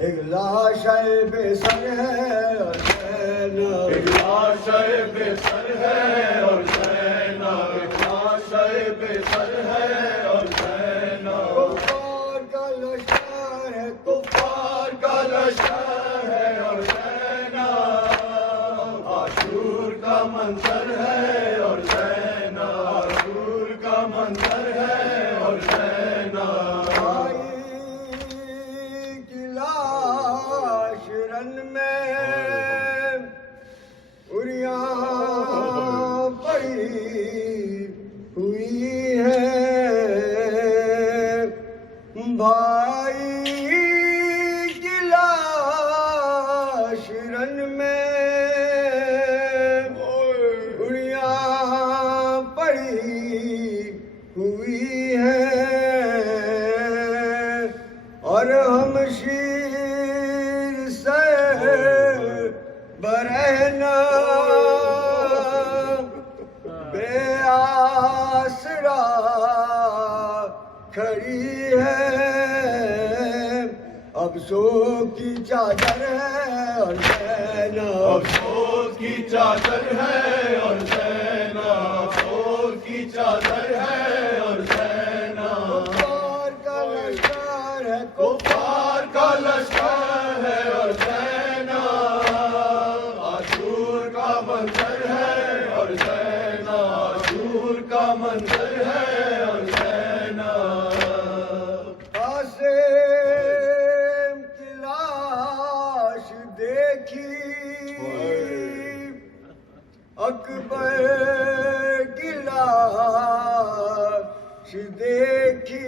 ایک لاش بے سر ہے اور زینب، ایک لاش بے سر ہے اور زینب، ایک لاش بے سر ہے اور زینب، کفار کا لشکر ہے، کفار کا لشکر ہے اور زینب، عاشور کا منظر ہے اور زینب، عاشور کا منظر ہے اور زینب، بھائی کی لاش رن میں اریاں پڑی ہوئی ہے، بھائی کی لاش رن میں اریاں پڑی ہوئی ہے، اور ہم شیر سے برہنہ بے آسرا کھڑی ہے، افسوس کی چادر ہے اور زینب، افسوس کی چادر ہے اور زینب، افسوس کی چادر ہے اور زینب، کفار کا لشکر ہے، کفار کا لشکر ہے اور زینب، عاشور کا منظر ہے اور زینب، عاشور کا منظر ہے اور زینب، قاسم کی لاش دیکھی، اکبر کی لاش دیکھی،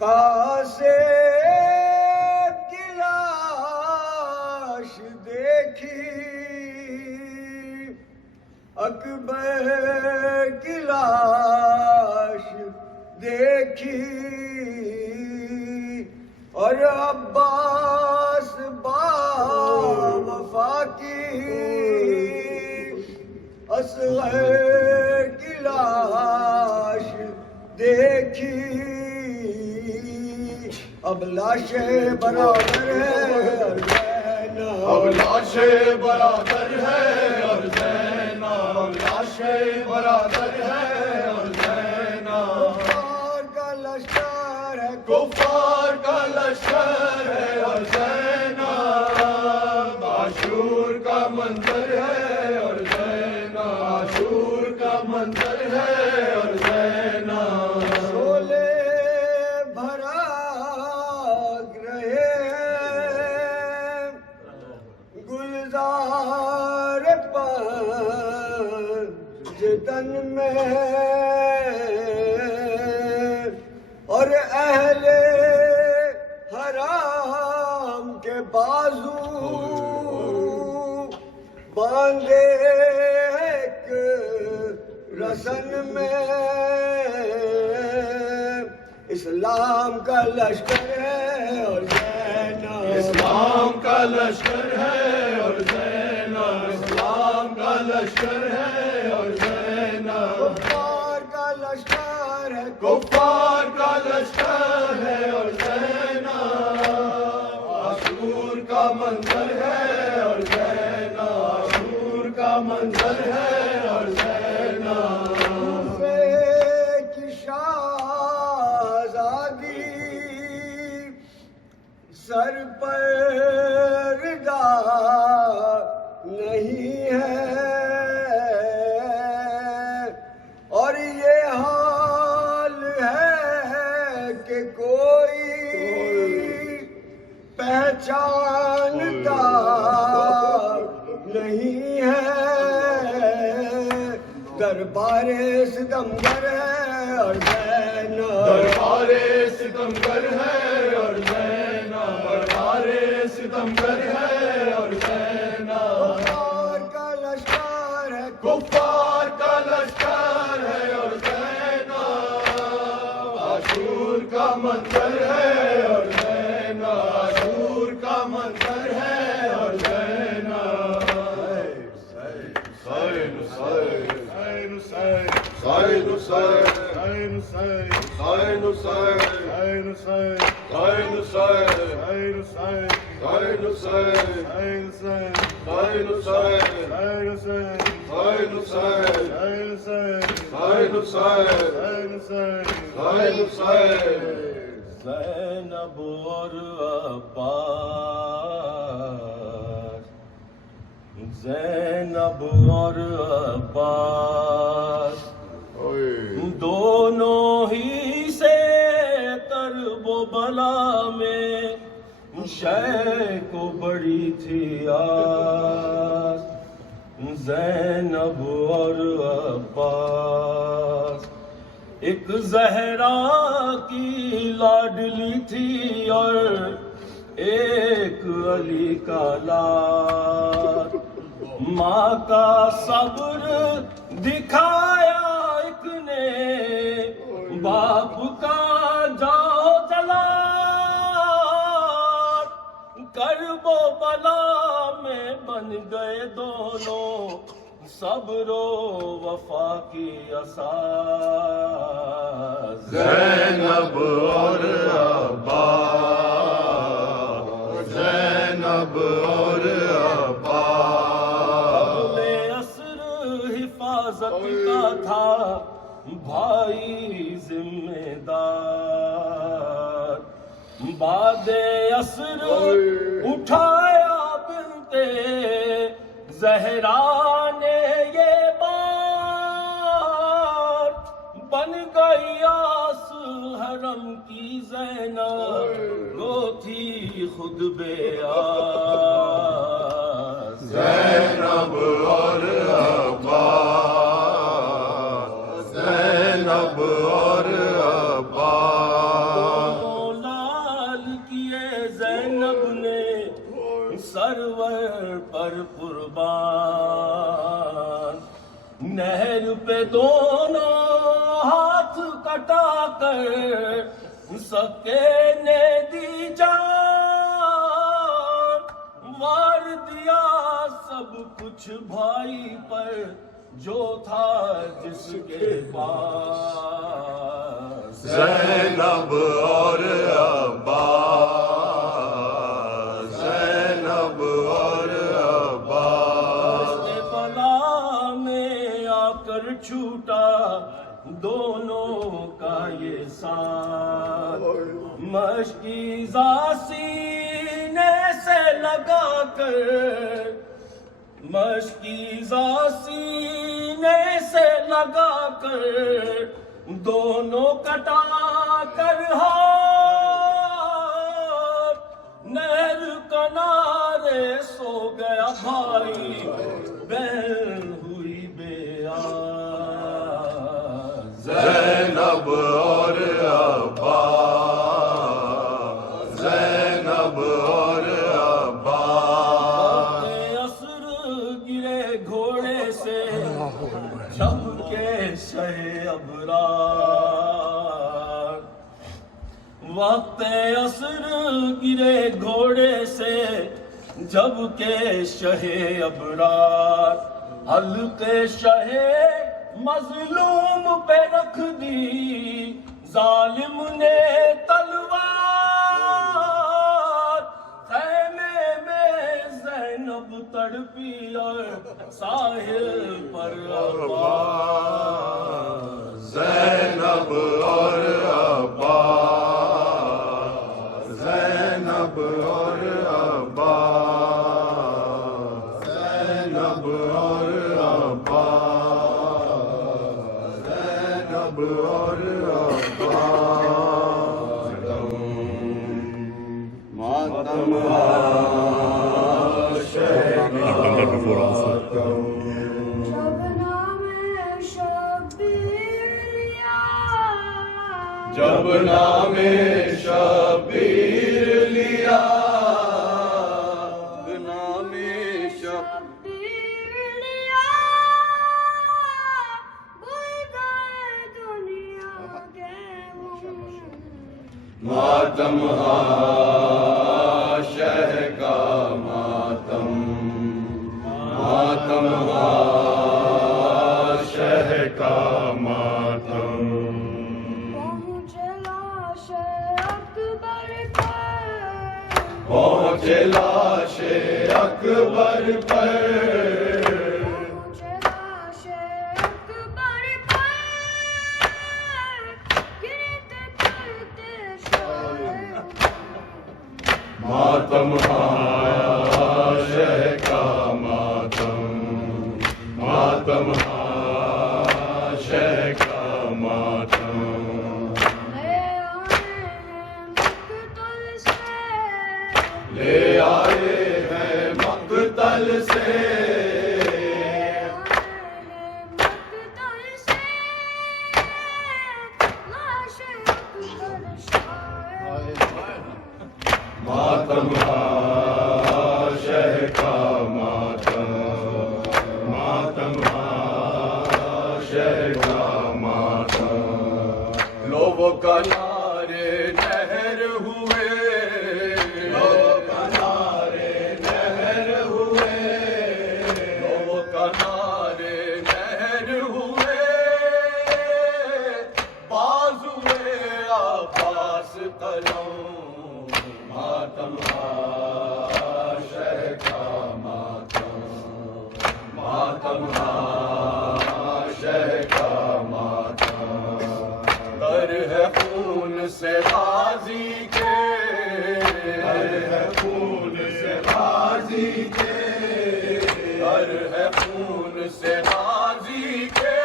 قاسم کی لاش دیکھی، اکبر کی لاش دیکھی، اور عباس با وفا کی اصغر کی لاش دیکھی، اب لاشیں برابر ہے اور زینب، اب لاش برادر ہے اور زینب، اب لاش برادر ہے اور زینب، کفار کا لشکر ہے، کفار کا لشکر ہے اور زینب، عاشور کا منظر ہے اور زینب، عاشور کا منظر ہے اور زینب، شعلے بھڑک رہے ہیں گلزار پنجتن میں، اور اہل حرام کے بازو باندھے ایک رسن میں، اسلام کا لشکر ہے اور زینب، اسلام کا لشکر ہے اور زینب، اسلام کا لشکر ہے اور زینب، کفار کا لشکر ہے، کفار کا لشکر ہے اور زینب، عاشور کا منظر ہے اور زینب، عاشور کا منظر ہے اور زینب، کوفے کی شہزادی سر پر ردا نہیں ہے، اور یہ حال ہے کہ کوئی پہچانتا نہیں ہے، دربار ستمگر ہے اور زینب، دربار ستمگر ہے اور زینب، دربار ستمگر ہے اور زینب، کفار کا لشکر ہے، کفار کا لشکر ہے اور زینب، عاشور کا منظر ہے اور زینب، عاشور کا منظر ہے اور زینب، حسین حسین حسین حسین زینب اور عباس، زینب اور عباس دونوں ہی سے کرب و بلا میں شے کو بڑی تھی آس، زینب اور عباس ایک زہرا کی لاڈلی تھی اور ایک علی کا لال، ماں کا صبر دکھایا ایک نے، باپ کا جاؤ جلا، کرب و بلا میں بن گئے دونوں صبر و وفا کی اساس، زینب اور عباس، زینب اور عباس، قبل عصر حفاظت کا تھا بھائی ذمہ دار، بعد عصر اٹھایا بنت زہرا نے یہ بات، بن گئی آس حرم کی زینب، وہ تھی خود بے آس، زینب اور عباس، زینب اور عباس، لال کیے زینب نے سرور پر قربان، نہر پہ دونوں ہاتھ کٹا کر سکے نے دی جان، وار دیا سب کچھ بھائی پر جو تھا جس کے پاس، زینب اور عباس، زینب اور عباس، بلا میں آ کر چھوٹا دونوں کا یہ ساتھ، مشکی سینے سے لگا کر، مشکی سینے سے لگا کر دونوں کٹا کر ہاتھ، نہر کنارے سو گیا بھائی، بہن ہوئی بے آس، زینب اور عباس، زینب اور عباس، عصر گرے گھوڑے سے جب کے شہ ابرار، وقت عصر گرے گھوڑے سے جب کے شہ ابرار، حلقے شہ مظلوم پہ رکھ دی ظالم نے تلوار، خیمے میں زینب تڑپی اور ساحل پر عباس، زینب اور عباس، زینب اور عباس، زینب اور عباس، زینب اور عباس، ماتم جب نام شبیر لیا، نام شبیر لیا، بھول گئے دنیا کے ماتم شہ کا ماتم، ماتم شہ کا ماتم، پہنچے لاش اکبر پر پہنچے لاش اکبر پر گرتے کرتے شاہ ماتم آیا شہ کا ماتم ماتم آیا شہ کا ماتم لے آئے ہیں مقتل سے لے آئے ہیں مقتل سے لاش اکبر شاہ ماتم آیا شہ کا ماتم ماتم آیا شہ کا ماتم لو وہ کنارے نہر ہوئے لو کنارے نہر ہوئے لو کنارے نہر ہوئے بازوئے عباس قلم ماتم آیا شہ کا ماتم ماتم آیا شہ کا ماتم در ہے خون سے غازی کے در ہے خون سے غازی کے در ہے خون سے غازی کے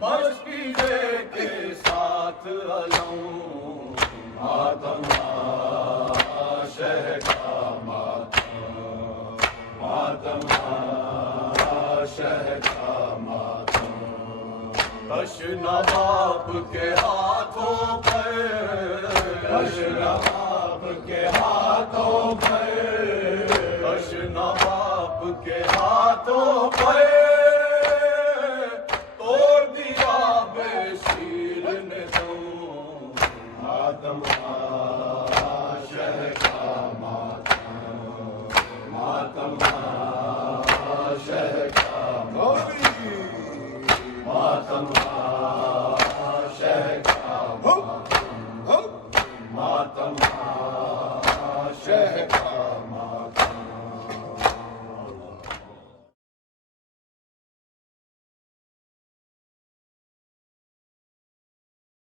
مشکلے کے ساتھ علم ماتم آیا شہ کا ماتم ماتم آیا شہ کا ماتم تشنا باپ کے ہاتھوں پر تشنا باپ کے ہاتھوں پر تشنا باپ کے ہاتھوں پر توڑ دیا بے شیر نے تو ماتم آیا شہ کا ماتم